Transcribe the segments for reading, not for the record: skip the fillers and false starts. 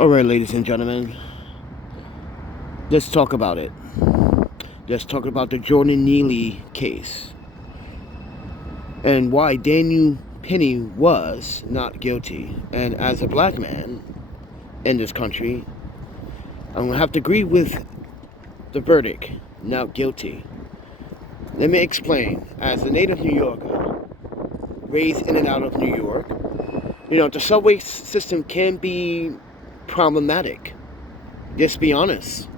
Alright, ladies and gentlemen, let's talk about it. Let's talk about the Jordan Neely case and why Daniel Penny was not guilty. And as a black man in this country, I'm going to have to agree with the verdict, not guilty. Let me explain. As a native New Yorker, raised in and out of New York, the subway system can be problematic. Just be honest.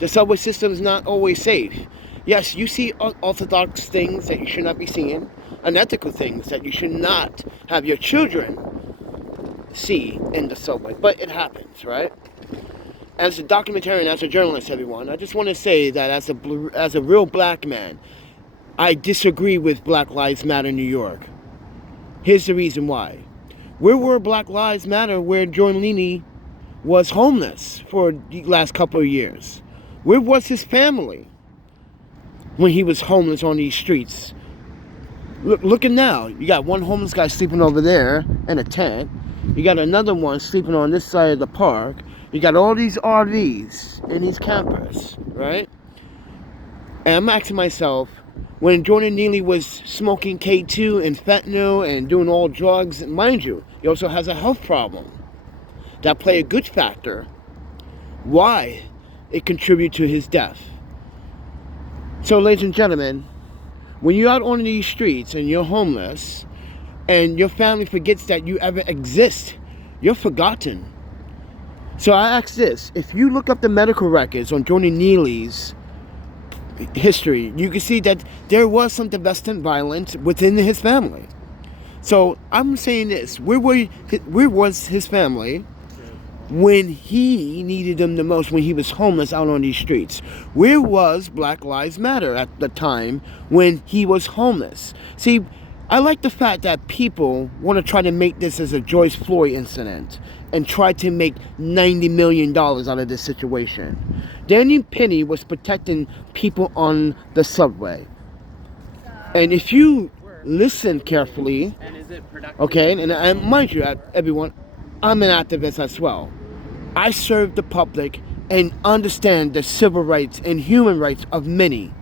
The subway system is not always safe. Yes, you see orthodox things that you should not be seeing, unethical things that you should not have your children see in the subway, but it happens, right? As a documentarian, as a journalist, everyone, I just want to say that as a real black man, I disagree with Black Lives Matter New York. Here's the reason why. Where were Black Lives Matter where Jordan Neely was homeless for the last couple of years? Where was his family when he was homeless on these streets? Look at now. You got one homeless guy sleeping over there in a tent. You got another one sleeping on this side of the park. You got all these RVs and these campers, right? And I'm asking myself, when Jordan Neely was smoking K2 and fentanyl and doing all drugs, and mind you, he also has a health problem that play a good factor, why it contributed to his death. So, ladies and gentlemen, when you're out on these streets and you're homeless and your family forgets that you ever exist, you're forgotten. So I ask this, if you look up the medical records on Jordan Neely's history, you can see that there was some domestic violence within his family. So I'm saying this, where was his family when he needed them the most, when he was homeless out on these streets? Where was Black Lives Matter at the time when he was homeless? See, I like the fact that people want to try to make this as a George Floyd incident and try to make $90 million out of this situation. Daniel Penny was protecting people on the subway. And if you listen carefully, okay, and mind you, everyone, I'm an activist as well. I serve the public and understand the civil rights and human rights of many.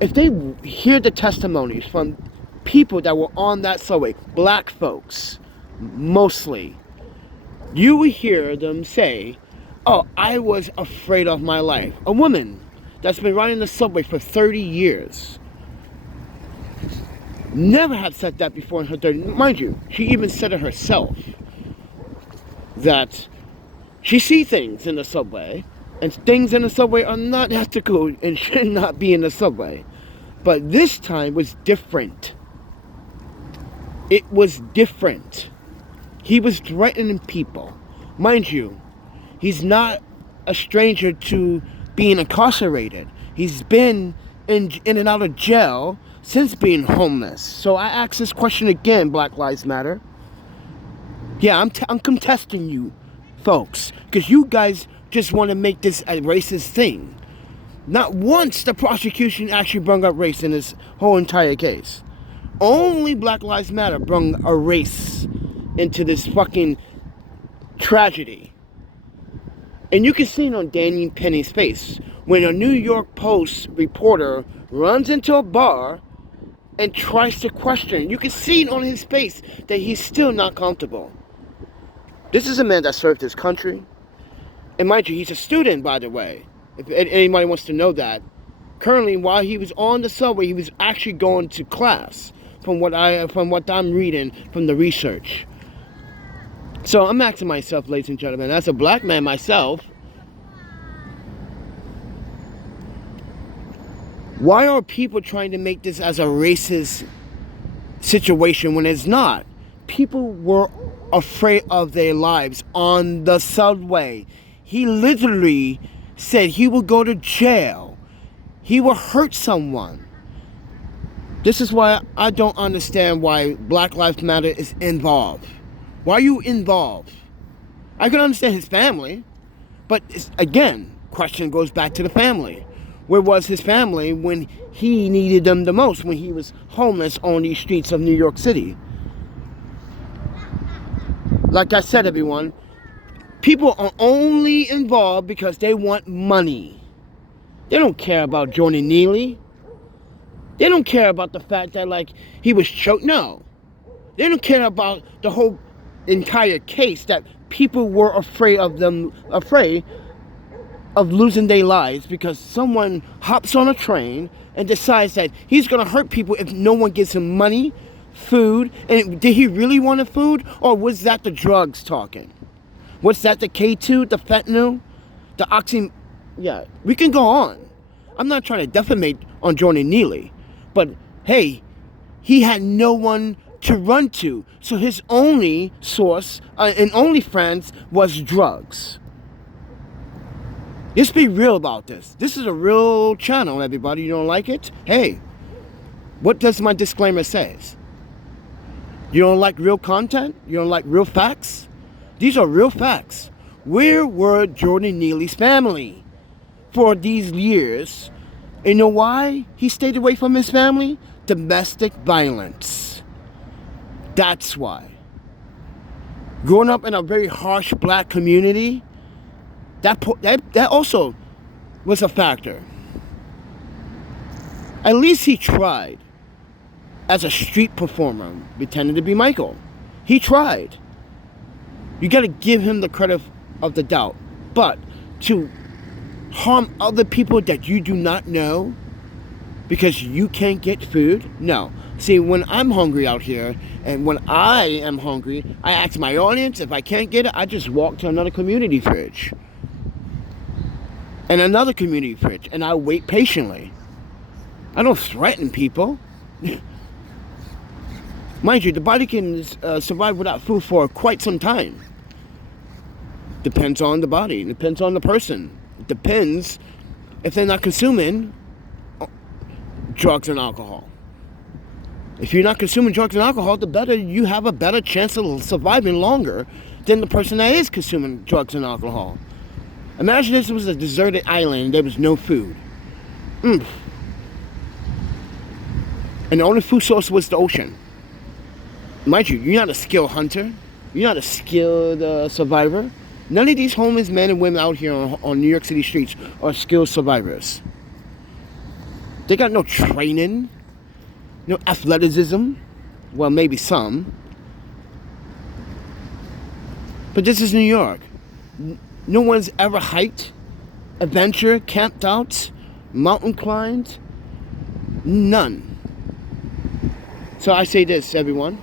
If they hear the testimonies from people that were on that subway, black folks, mostly, you will hear them say, oh, I was afraid of my life. A woman that's been riding the subway for 30 years never had said that before in her 30. Mind you, she even said it herself, that she sees things in the subway, and things in the subway are not ethical and should not be in the subway. But this time was different. It was different. He was threatening people. Mind you, he's not a stranger to being incarcerated. He's been in and out of jail since being homeless. So I ask this question again, Black Lives Matter. Yeah, I'm contesting you, folks, because you guys just want to make this a racist thing. Not once the prosecution actually brought up race in this whole entire case. Only Black Lives Matter brought a race into this fucking tragedy. And you can see it on Daniel Penny's face when a New York Post reporter runs into a bar and tries to question. You can see it on his face that he's still not comfortable. This is a man that served his country. And mind you, he's a student, by the way. If anybody wants to know that. Currently, while he was on the subway, he was actually going to class, from what I'm reading from the research. So I'm asking myself, ladies and gentlemen, as a black man myself, why are people trying to make this as a racist situation when it's not? People were afraid of their lives on the subway. He literally said he would go to jail. He will hurt someone. This is why I don't understand why Black Lives Matter is involved. Why are you involved? I can understand his family, but again, question goes back to the family. Where was his family when he needed them the most, when he was homeless on these streets of New York City? Like I said, everyone, People are only involved because they want money. They don't care about Jordan Neely. They don't care about the fact that, like, he was choked. No. They don't care about the whole entire case, that people were afraid of losing their lives because someone hops on a train and decides that he's going to hurt people if no one gives him money, food. And did he really want the food, or was that the drugs talking? Was that the K2, the fentanyl, the oxy? Yeah, we can go on. I'm not trying to defamate on Jordan Neely, but hey, he had no one to run to, so his only source and only friends was drugs. Let's be real about this. This is a real channel, everybody. You don't like it? Hey, what does my disclaimer say? You don't like real content? You don't like real facts? These are real facts. Where were Jordan Neely's family for these years? You know why he stayed away from his family? Domestic violence. That's why. Growing up in a very harsh black community, that also was a factor. At least he tried as a street performer, pretending to be Michael. He tried. You got to give him the credit of the doubt. But to harm other people that you do not know because you can't get food? No. See, when I'm hungry out here, and when I am hungry, I ask my audience. If I can't get it, I just walk to another community fridge. And another community fridge. And I wait patiently. I don't threaten people. Mind you, the body can survive without food for quite some time. Depends on the body. Depends on the person. It depends if they're not consuming drugs and alcohol. If you're not consuming drugs and alcohol, the better you have a better chance of surviving longer than the person that is consuming drugs and alcohol. Imagine this was a deserted island and there was no food. And the only food source was the ocean. Mind you, you're not a skilled hunter. You're not a skilled survivor. None of these homeless men and women out here on New York City streets are skilled survivors. They got no training, no athleticism. Well, maybe some. But this is New York. No one's ever hiked, adventure, camped out, mountain climbed. None. So I say this, everyone.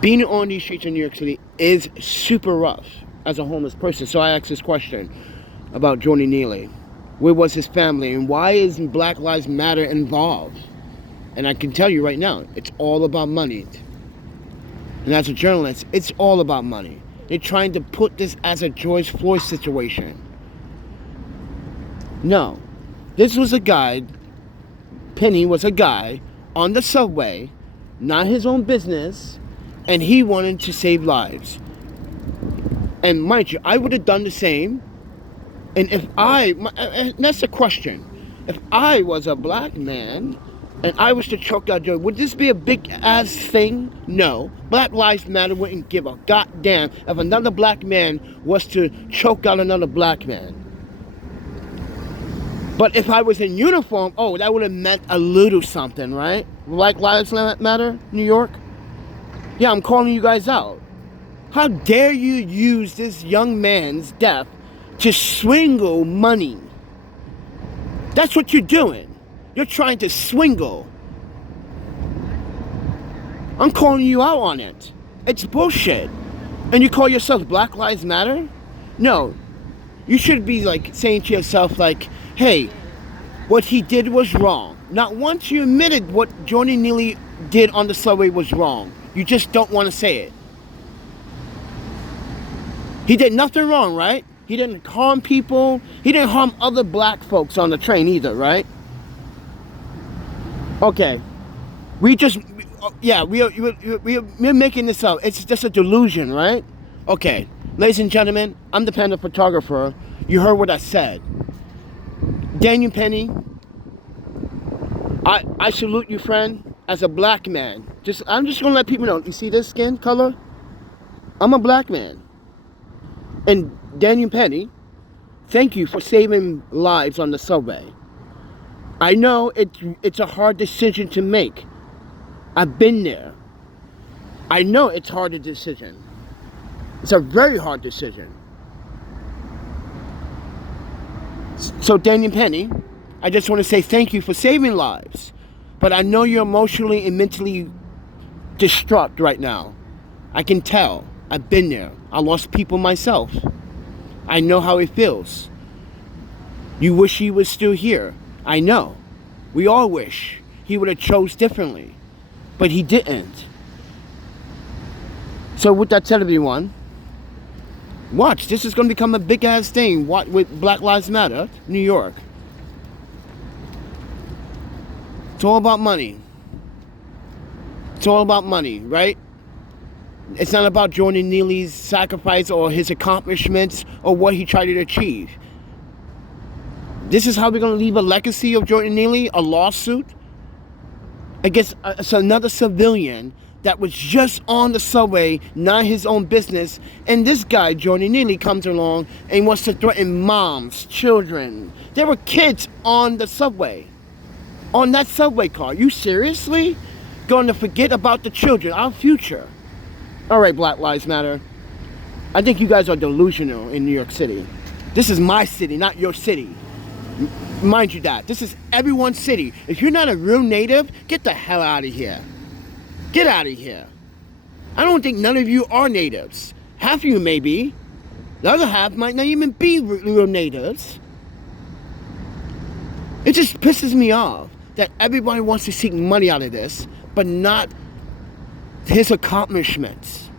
Being on these streets in New York City is super rough as a homeless person. So I asked this question about Jordan Neely. Where was his family, and why isn't Black Lives Matter involved? And I can tell you right now, it's all about money. And as a journalist, it's all about money. They're trying to put this as a George Floyd situation. No. This was a guy, Penny was a guy on the subway, not his own business, and he wanted to save lives. And mind you, I would have done the same. And if that's the question. If I was a black man and I was to choke out Joe, would this be a big ass thing? No. Black Lives Matter wouldn't give a goddamn if another black man was to choke out another black man. But if I was in uniform, oh, that would have meant a little something, right? Black Lives Matter, New York? Yeah, I'm calling you guys out. How dare you use this young man's death to swingle money? That's what you're doing. You're trying to swingle. I'm calling you out on it. It's bullshit. And you call yourself Black Lives Matter? No. You should be like saying to yourself like, hey, what he did was wrong. Not once you admitted what Jordan Neely did on the subway was wrong. You just don't want to say it. He did nothing wrong, right? He didn't harm people. He didn't harm other black folks on the train either, right? Okay. We're making this up. It's just a delusion, right? Okay. Ladies and gentlemen, I'm the Panda Photographer. You heard what I said. Daniel Penny, I salute you, friend, as a black man. I'm just going to let people know. You see this skin color? I'm a black man. And Daniel Penny, thank you for saving lives on the subway. I know it's a hard decision to make. I've been there. I know it's a hard decision. It's a very hard decision. So Daniel Penny, I just want to say thank you for saving lives. But I know you're emotionally and mentally distraught right now. I can tell. I've been there. I lost people myself. I know how it feels. You wish he was still here. I know. We all wish he would have chose differently. But he didn't. So with that said, everyone, watch. This is going to become a big-ass thing. What with Black Lives Matter, New York. It's all about money. It's all about money, right? It's not about Jordan Neely's sacrifice or his accomplishments or what he tried to achieve. This is how we're going to leave a legacy of Jordan Neely, a lawsuit against another civilian that was just on the subway, not his own business. And this guy, Jordan Neely, comes along and wants to threaten moms, children. There were kids on the subway, on that subway car. You seriously going to forget about the children, our future? All right, Black Lives Matter. I think you guys are delusional in New York City. This is my city, not your city. Mind you that. This is everyone's city. If you're not a real native, get the hell out of here. Get out of here. I don't think none of you are natives. Half of you may be. The other half might not even be real natives. It just pisses me off that everybody wants to seek money out of this, but not his accomplishments.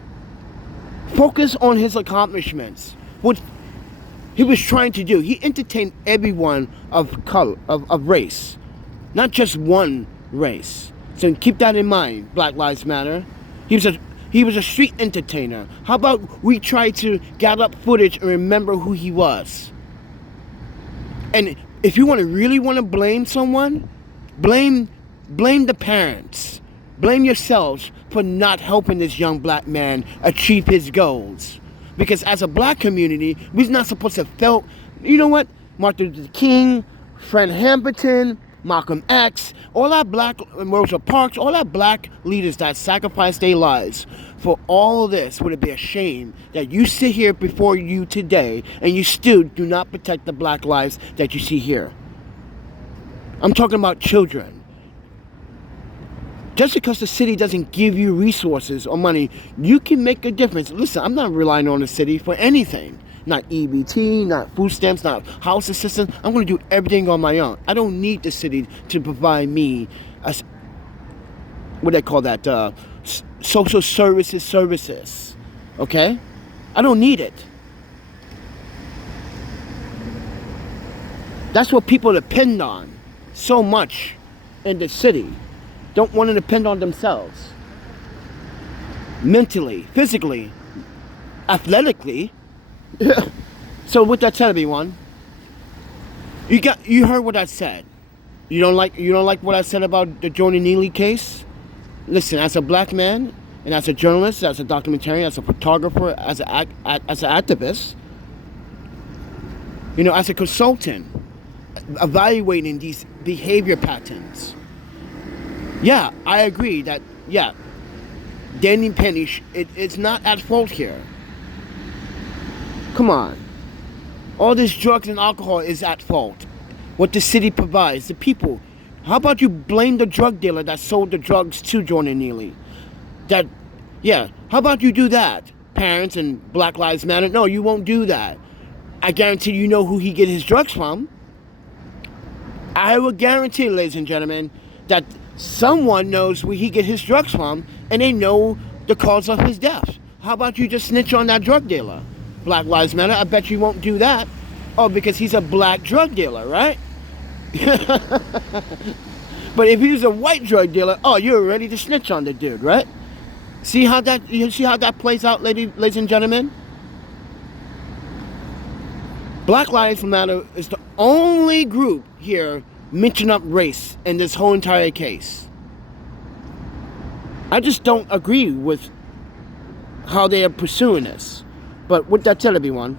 Focus on his accomplishments. What he was trying to do. He entertained everyone of color, of race, not just one race. So keep that in mind, Black Lives Matter. He was a street entertainer. How about we try to gather up footage and remember who he was? And if you really want to blame someone, blame the parents. Blame yourselves for not helping this young black man achieve his goals. Because as a black community, we're not supposed to feel, you know what? Martin Luther King, Fred Hampton, Malcolm X, all our black, Rosa Parks, all our black leaders that sacrificed their lives for all of this. Would it be a shame that you sit here before you today and you still do not protect the black lives that you see here? I'm talking about children. Just because the city doesn't give you resources or money, you can make a difference. Listen, I'm not relying on the city for anything. Not EBT, not food stamps, not house assistance. I'm going to do everything on my own. I don't need the city to provide me, what do they call that, social services. Okay? I don't need it. That's what people depend on so much in the city. Don't want to depend on themselves. Mentally, physically, athletically. So with that said, everyone, you heard what I said. You don't like what I said about the Jordan Neely case? Listen, as a black man and as a journalist, as a documentarian, as a photographer, as an activist, as a consultant, evaluating these behavior patterns. Yeah, I agree that, Daniel Penny, it's not at fault here. Come on. All this drugs and alcohol is at fault. What the city provides, the people. How about you blame the drug dealer that sold the drugs to Jordan Neely? How about you do that? Parents and Black Lives Matter. No, you won't do that. I guarantee you know who he get his drugs from. I will guarantee, ladies and gentlemen, that someone knows where he get his drugs from, and they know the cause of his death. How about you just snitch on that drug dealer? Black Lives Matter, I bet you won't do that. Oh, because he's a black drug dealer, right? But if he's a white drug dealer, oh, you're ready to snitch on the dude, right? See how that plays out, ladies and gentlemen? Black Lives Matter is the only group here mention up race in this whole entire case. I just don't agree with how they are pursuing this. But with that said, everyone,